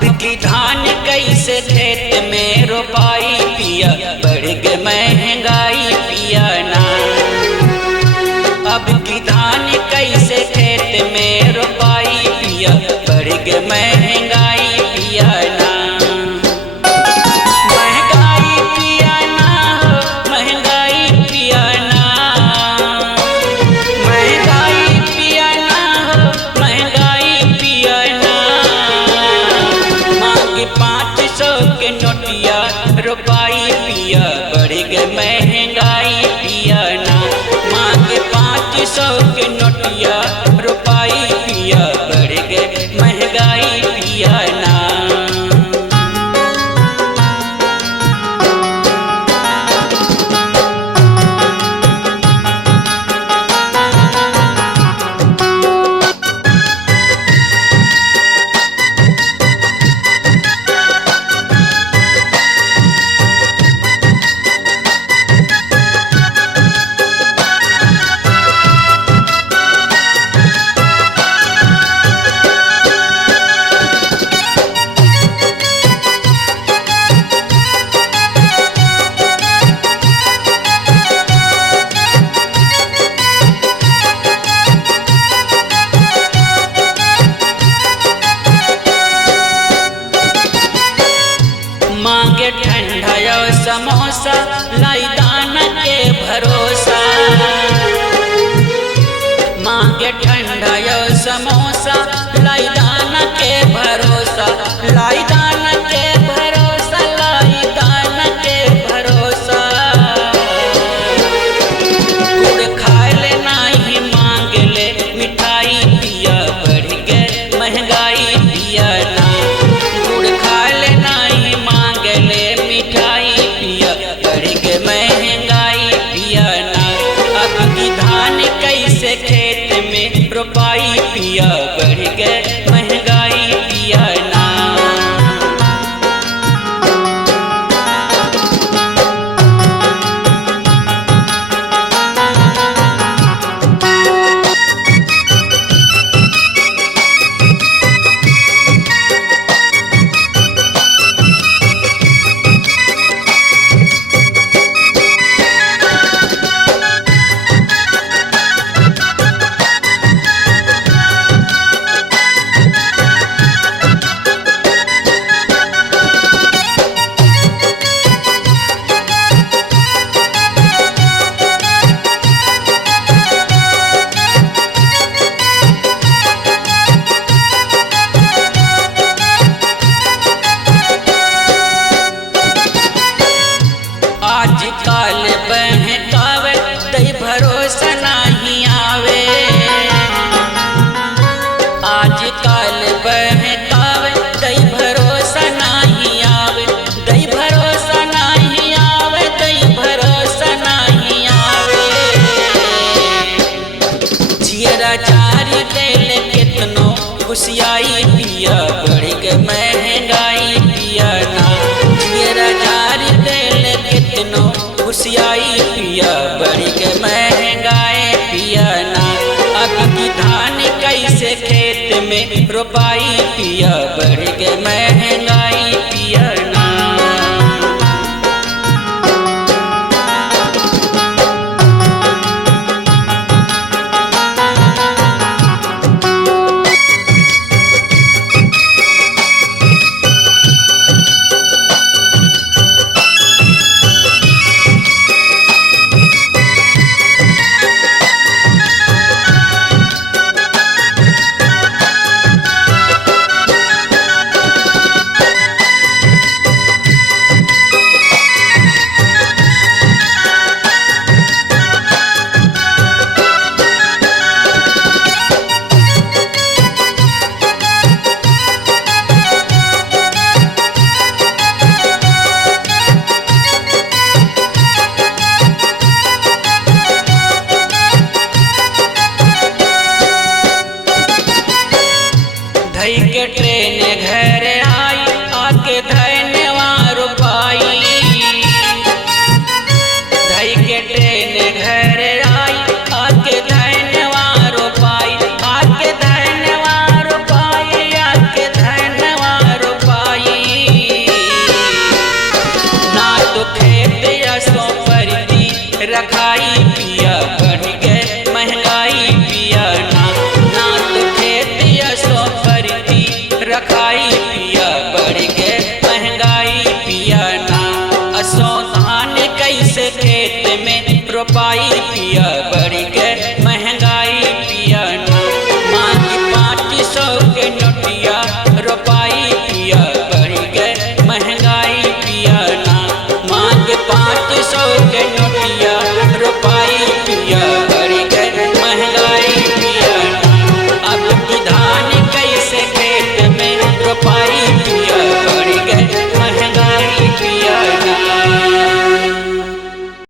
अब की धान कैसे खेत में रोपाई पिया, बढ़ गई महंगाई पिया ना। अब की धान कैसे खेत में रोपाई पिया, बढ़ गई महंगाई पिया ना। महंगाई पिया ना हो, महंगाई पिया ना। महंगाई पिया ना हो, महंगाई पिया ना। मांगे 500 के नोटिया रुपाई पिया, बढ़ गई महंगाई पिया ना। मांगे 500 के नोटिया रुपाई पिया, बढ़ गई महंगाई पिया ना। मांगे ठंडा यो समोसा, लाई दान के भरोसा। मांगे ठंडा यो समोसा, लाई दान के भरोसा। लाई दान के भरोसा, लाई दान के भरोसा। गुड़ खाए ले नाही मांग ले मिठाई पिया, बढ़ गए महंगाई पिया ना। गुड़ खाए ले नाही मांग ले मिठाई पिया, बढ़ गई महंगाई पिया ना। अब की धान कैसे खेत में रोपाई पिया, बढ़ गई महंगाई पिया ना। आजकल बहकावे तई भरोसा नहीं आवे। आजकल बहकावे तई भरोसा नहीं आवे। तई भरोसा नहीं आवे, तई भरोसा नहीं आवे। जियरा चारी दिल कितनो खुशियाई पिया, बढ़ गई महंगाई पिया ना। जियरा चारी दिल कितनो खुशियाई पिया, बढ़ गई महंगाई पिया ना। अब की धान कैसे खेत में रोपाई पिया, बढ़ गई महंगाई पिया ना। धई के ट्रेन घर आई, आके धन्यवाद रुपाई। धई के ट्रेन घर आई, आके धन्यवाद रुपाई। आके धन्यवाद रुपाई, आके धन्यवाद रुपाई। पिया बढ़ गए महंगाई पिया ना ना तो खेत असो परती रखाई पिया बढ़ गए महंगाई पिया ना असो धान कैसे खेत में रोपाई पिया बढ़